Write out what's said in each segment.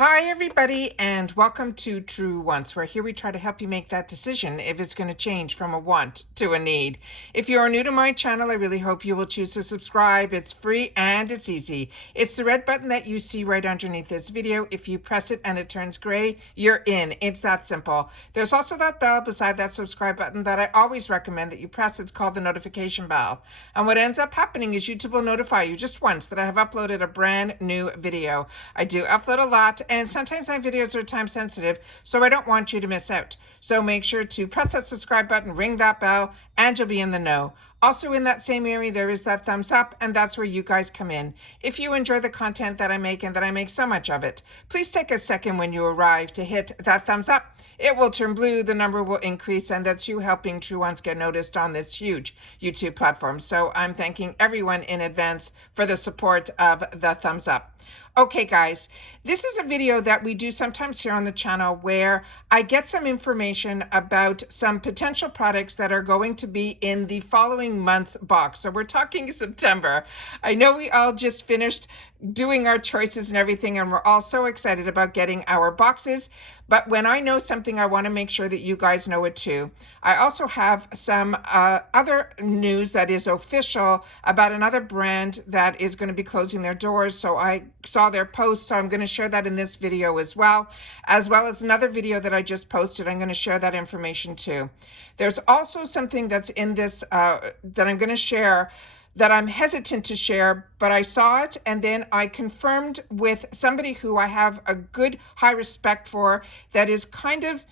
Hi, everybody, and welcome to True Wants, where here we try to help you make that decision if it's going to change from a want to a need. If you are new to my channel, I really hope you will choose to subscribe. It's free and it's easy. It's the red button that you see right underneath this video. If you press it and it turns gray, you're in. It's that simple. There's also that bell beside that subscribe button that I always recommend that you press. It's called the notification bell. And what ends up happening is YouTube will notify you just once that I have uploaded a brand new video. I do upload a lot, and sometimes my videos are time sensitive, so I don't want you to miss out. So make sure to press that subscribe button, ring that bell, and you'll be in the know. Also in that same area, there is that thumbs up, and that's where you guys come in. If you enjoy the content that I make and that I make so much of it, please take a second when you arrive to hit that thumbs up. It will turn blue, the number will increase, and that's you helping True Ones get noticed on this huge YouTube platform. So I'm thanking everyone in advance for the support of the thumbs up. Okay, guys, this is a video that we do sometimes here on the channel where I get some information about some potential products that are going to be in the following month's box. So we're talking September. I know we all just finished doing our choices and everything, and we're all so excited about getting our boxes. But when I know something, I want to make sure that you guys know it too. I also have some other news that is official about another brand that is going to be closing their doors. So I saw their post, so I'm going to share that in this video as well as another video that I just posted. I'm going to share that information too. There's also something that's in this that I'm going to share that I'm hesitant to share, but I saw it and then I confirmed with somebody who I have a good high respect for that is kind of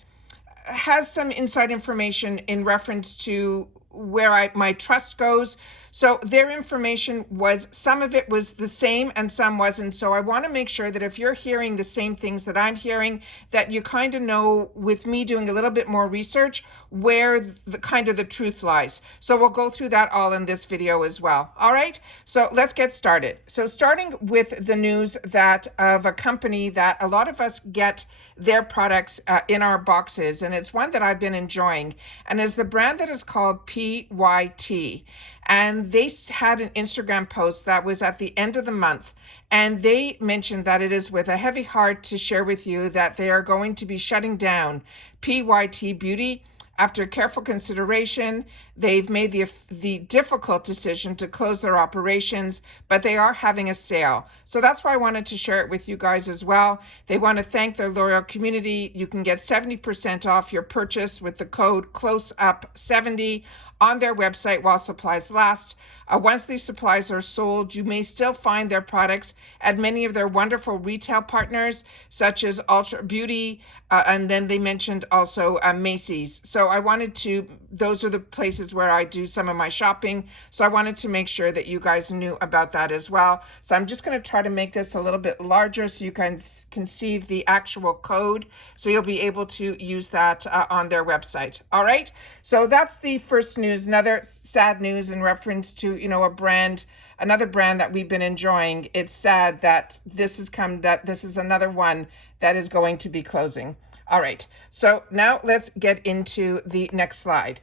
has some inside information in reference to where my trust goes. So their information was, some of it was the same and some wasn't. So I want to make sure that if you're hearing the same things that I'm hearing, that you kind of know, with me doing a little bit more research, where the kind of the truth lies. So we'll go through that all in this video as well. All right, so let's get started. So starting with the news that of a company that a lot of us get their products in our boxes, and it's one that I've been enjoying, and is the brand that is called PYT. And they had an Instagram post that was at the end of the month, and they mentioned that it is with a heavy heart to share with you that they are going to be shutting down PYT Beauty. After careful consideration, they've made the difficult decision to close their operations, but they are having a sale. So that's why I wanted to share it with you guys as well. They want to thank their loyal community. You can get 70% off your purchase with the code CLOSEUP70 on their website while supplies last. Once these supplies are sold, you may still find their products at many of their wonderful retail partners, such as Ultra Beauty, and then they mentioned also Macy's. So I wanted to, those are the places where I do some of my shopping. So I wanted to make sure that you guys knew about that as well. So I'm just going to try to make this a little bit larger so you can see the actual code. So you'll be able to use that on their website. All right. So that's the first news. Another sad news in reference to, another brand that we've been enjoying. It's sad that this is another one that is going to be closing. All right, so now let's get into the next slide.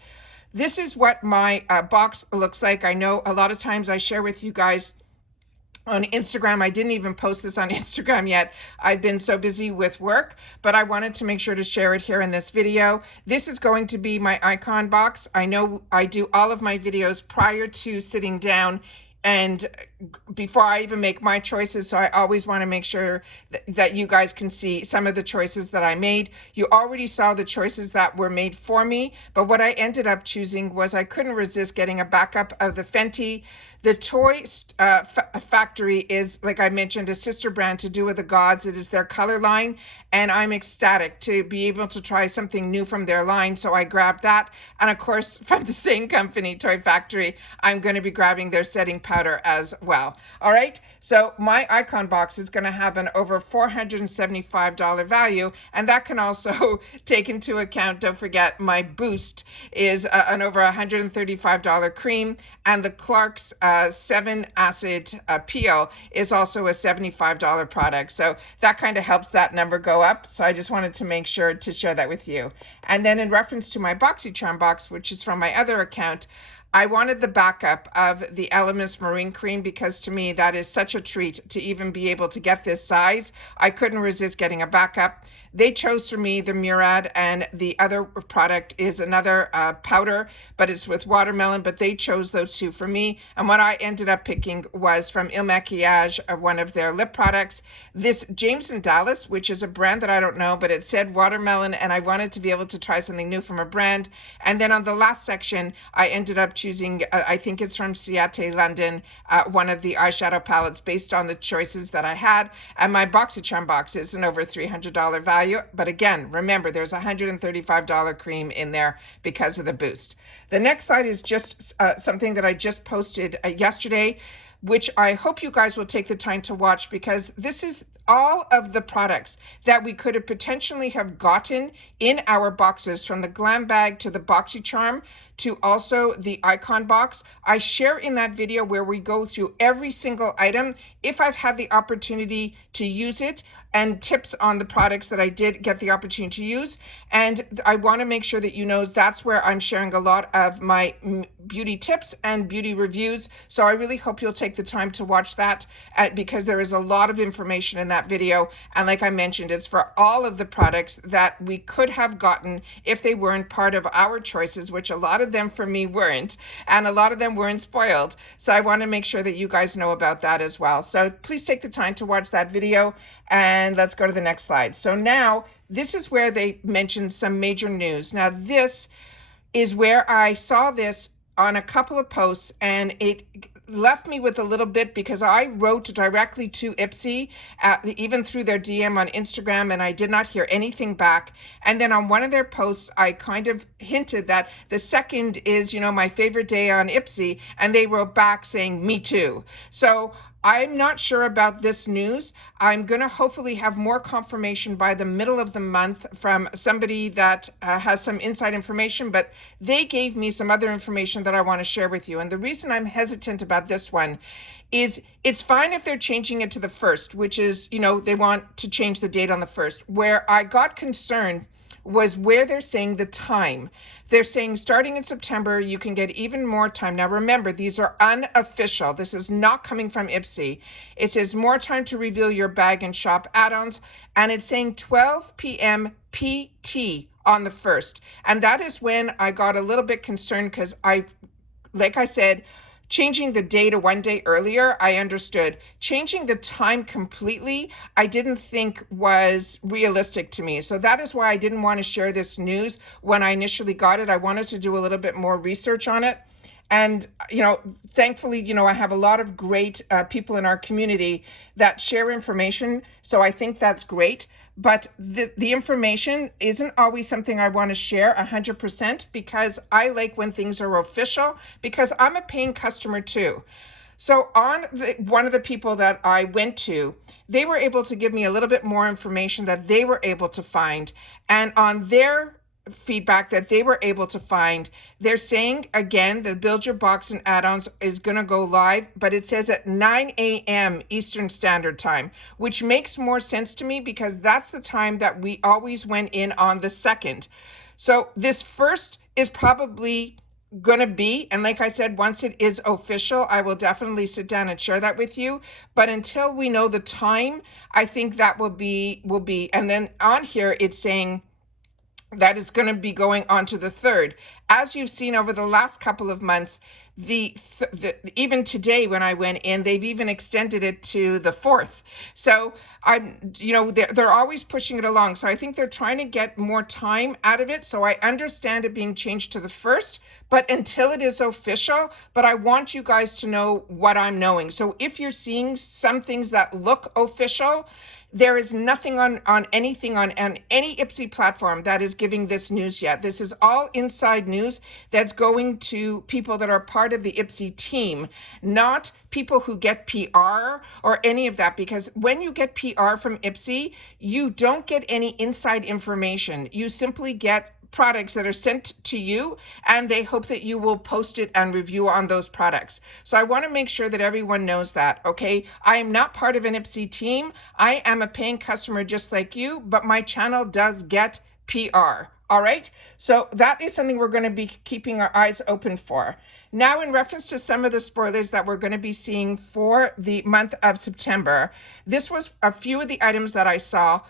This is what my box looks like. I know a lot of times I share with you guys on Instagram. I didn't even post this on Instagram yet. I've been so busy with work, but I wanted to make sure to share it here in this video. This is going to be my icon box. I know I do all of my videos prior to sitting down and before I even make my choices, so I always want to make sure that you guys can see some of the choices that I made. You already saw the choices that were made for me, but what I ended up choosing was I couldn't resist getting a backup of the Fenty. The Toy Factory is, like I mentioned, a sister brand to Do With The Gods. It is their color line, and I'm ecstatic to be able to try something new from their line, so I grabbed that. And of course, from the same company, Toy Factory, I'm going to be grabbing their setting powder as well. All right, so my icon box is going to have an over $475 value, and that can also take into account, don't forget, my Boost is an over $135 cream, and the Clark's 7 acid peel is also a $75 product. So that kind of helps that number go up. So I just wanted to make sure to share that with you. And then in reference to my Boxycharm box, which is from my other account, I wanted the backup of the Elements Marine Cream because to me that is such a treat to even be able to get this size. I couldn't resist getting a backup. They chose for me the Murad, and the other product is another powder, but it's with watermelon, but they chose those two for me. And what I ended up picking was from Il Maquillage, one of their lip products. This James and Dallas, which is a brand that I don't know, but it said watermelon, and I wanted to be able to try something new from a brand. And then on the last section, I ended up choosing, I think it's from Ciate London, one of the eyeshadow palettes based on the choices that I had. And my Boxycharm box is an over $300 value. But again, remember, there's a $135 cream in there because of the boost. The next slide is just something that I just posted yesterday, which I hope you guys will take the time to watch, because this is all of the products that we could have potentially have gotten in our boxes, from the glam bag to the Boxycharm to also the icon box. I share in that video where we go through every single item if I've had the opportunity to use it, and tips on the products that I did get the opportunity to use. And I want to make sure that you know that's where I'm sharing a lot of my beauty tips and beauty reviews. So I really hope you'll take the time to watch that because there is a lot of information in that video. And like I mentioned, it's for all of the products that we could have gotten if they weren't part of our choices, which a lot of them for me weren't, and a lot of them weren't spoiled. So I want to make sure that you guys know about that as well. So please take the time to watch that video, and let's go to the next slide. So now this is where they mentioned some major news. Now this is where I saw this on a couple of posts, and it left me with a little bit, because I wrote directly to IPSY, even through their DM on Instagram, and I did not hear anything back. And then on one of their posts, I kind of hinted that the 2nd is, my favorite day on IPSY, and they wrote back saying, me too. So I'm not sure about this news. I'm going to hopefully have more confirmation by the middle of the month from somebody that has some inside information, but they gave me some other information that I want to share with you. And the reason I'm hesitant about this one is it's fine if they're changing it to the 1st, which is, they want to change the date on the 1st. Where I got concerned was where they're saying the time. They're saying starting in September, you can get even more time. Now, remember, these are unofficial. This is not coming from IPSY. It says more time to reveal your bag and shop add-ons, and it's saying 12 p.m. PT on the 1st. And that is when I got a little bit concerned, because like I said, changing the day to one day earlier, I understood. Changing the time completely, I didn't think was realistic to me. So that is why I didn't want to share this news when I initially got it. I wanted to do a little bit more research on it. And, thankfully, I have a lot of great people in our community that share information. So I think that's great. But the information isn't always something I want to share 100%, because I like when things are official, because I'm a paying customer too. So on one of the people that I went to, they were able to give me a little bit more information that they were able to find. And on their feedback that they were able to find, they're saying again that Build Your Box and Add-ons is going to go live, but it says at 9 a.m. Eastern Standard Time, which makes more sense to me, because that's the time that we always went in on the 2nd. So this 1st is probably going to be, and like I said, once it is official, I will definitely sit down and share that with you. But until we know the time, I think that will be, and then on here it's saying that is going to be going on to the 3rd. As you've seen over the last couple of months, even today when I went in, they've even extended it to the 4th. So they're always pushing it along. So I think they're trying to get more time out of it. So I understand it being changed to the 1st, but until it is official, but I want you guys to know what I'm knowing. So if you're seeing some things that look official, there is nothing on anything on any IPSY platform that is giving this news yet. This is all inside news that's going to people that are part of the IPSY team, not people who get PR or any of that, because when you get PR from IPSY, you don't get any inside information. You simply get products that are sent to you, and they hope that you will post it and review on those products. So I want to make sure that everyone knows that, okay? I am not part of an IPSY team. I am a paying customer just like you, but my channel does get PR. All right, so that is something we're going to be keeping our eyes open for. Now, in reference to some of the spoilers that we're going to be seeing for the month of September, this was a few of the items that I saw.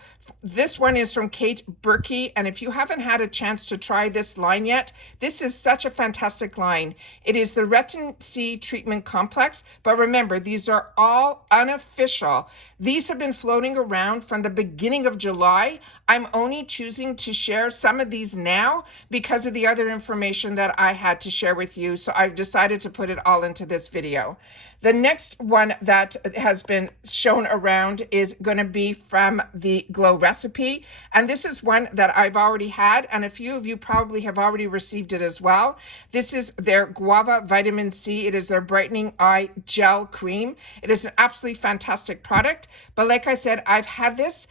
This one is from Kate Berkey, and if you haven't had a chance to try this line yet, this is such a fantastic line. It is the Retin C Treatment Complex, but remember, these are all unofficial. These have been floating around from the beginning of July. I'm only choosing to share some of these now because of the other information that I had to share with you, so I've decided to put it all into this video. The next one that has been shown around is going to be from the Glow Recipe. And this is one that I've already had, and a few of you probably have already received it as well. This is their Guava Vitamin C. It is their Brightening Eye Gel Cream. It is an absolutely fantastic product. But like I said, I've had this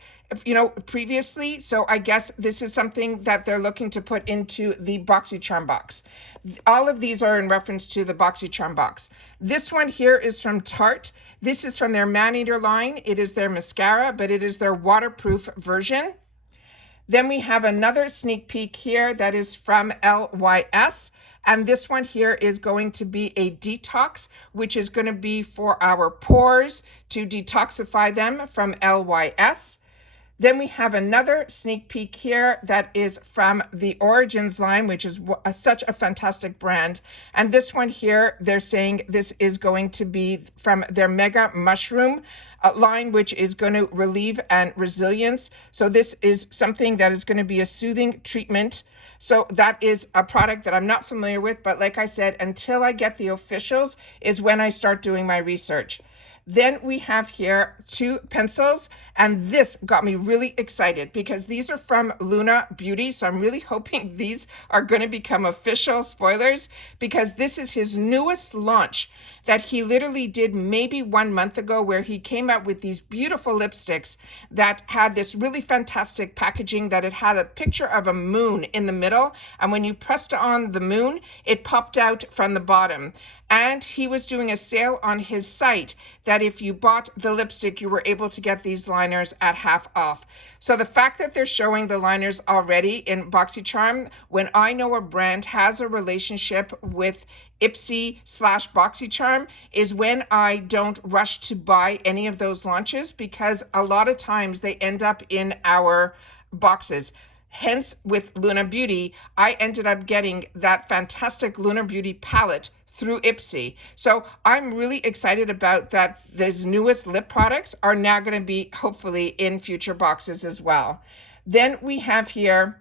previously, so I guess this is something that they're looking to put into the Boxycharm box. All of these are in reference to the Boxycharm box. This one here is from Tarte. This is from their Man-Eater line. It is their mascara, but it is their waterproof version. Then we have another sneak peek here that is from LYS. And this one here is going to be a detox, which is going to be for our pores to detoxify them from LYS. Then we have another sneak peek here that is from the Origins line, which is such a fantastic brand. And this one here, they're saying this is going to be from their Mega Mushroom line, which is going to relieve and resilience. So this is something that is going to be a soothing treatment. So that is a product that I'm not familiar with, but like I said, until I get the officials is when I start doing my research. Then we have here 2 pencils, and this got me really excited because these are from Luna Beauty. So I'm really hoping these are going to become official spoilers because this is his newest launch that he literally did maybe 1 month ago, where he came out with these beautiful lipsticks that had this really fantastic packaging, that it had a picture of a moon in the middle. And when you pressed on the moon, it popped out from the bottom. And he was doing a sale on his site that if you bought the lipstick, you were able to get these liners at half off. So the fact that they're showing the liners already in Boxycharm, when I know a brand has a relationship with IPSY/Boxycharm, is when I don't rush to buy any of those launches, because a lot of times they end up in our boxes. Hence, with Luna Beauty, I ended up getting that fantastic Luna Beauty palette through IPSY. So I'm really excited about that. These newest lip products are now going to be hopefully in future boxes as well. Then we have here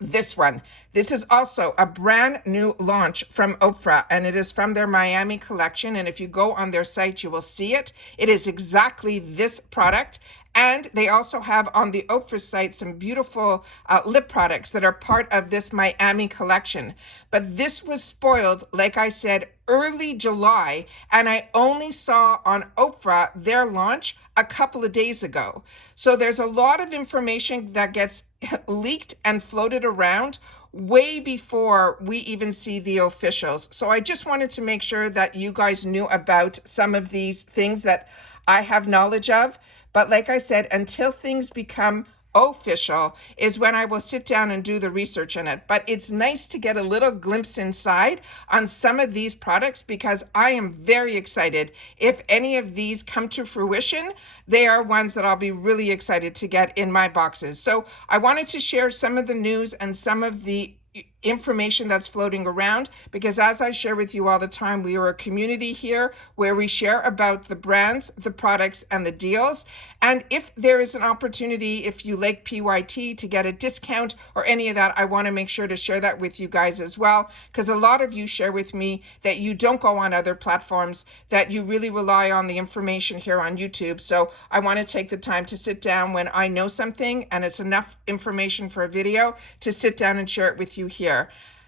this one. This is also a brand new launch from Oprah, and it is from their Miami collection. And if you go on their site, you will see it. It is exactly this product. And they also have on the Oprah site some beautiful lip products that are part of this Miami collection. But this was spoiled, like I said, early July, and I only saw on Oprah their launch a couple of days ago. So there's a lot of information that gets leaked and floated around way before we even see the officials. So I just wanted to make sure that you guys knew about some of these things that I have knowledge of. But like I said, until things become official is when I will sit down and do the research on it. But it's nice to get a little glimpse inside on some of these products, because I am very excited. If any of these come to fruition, they are ones that I'll be really excited to get in my boxes. So I wanted to share some of the news and some of the information that's floating around, because as I share with you all the time, we are a community here where we share about the brands, the products, and the deals. And if there is an opportunity, if you like PYT, to get a discount or any of that, I want to make sure to share that with you guys as well, because a lot of you share with me that you don't go on other platforms, that you really rely on the information here on YouTube. So I want to take the time to sit down when I know something and it's enough information for a video to sit down and share it with you here.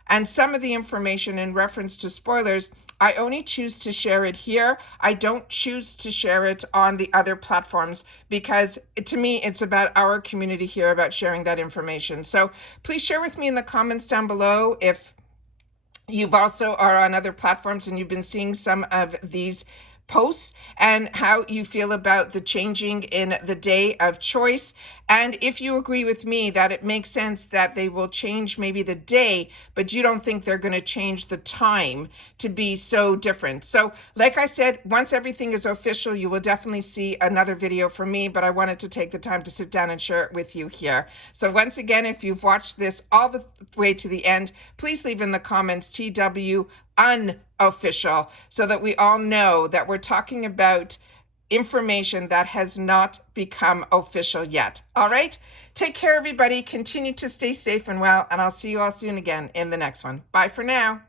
And some of the information in reference to spoilers, I only choose to share it here. I don't choose to share it on the other platforms, because to me, it's about our community here, about sharing that information. So please share with me in the comments down below if you've also are on other platforms and you've been seeing some of these posts and how you feel about the changing in the day of choice. And if you agree with me that it makes sense that they will change maybe the day, but you don't think they're going to change the time to be so different. So like I said, once everything is official, you will definitely see another video from me, but I wanted to take the time to sit down and share it with you here. So once again, if you've watched this all the way to the end, please leave in the comments TW unofficial so that we all know that we're talking about information that has not become official yet. All right? Take care, everybody. Continue to stay safe and well, and I'll see you all soon again in the next one. Bye for now.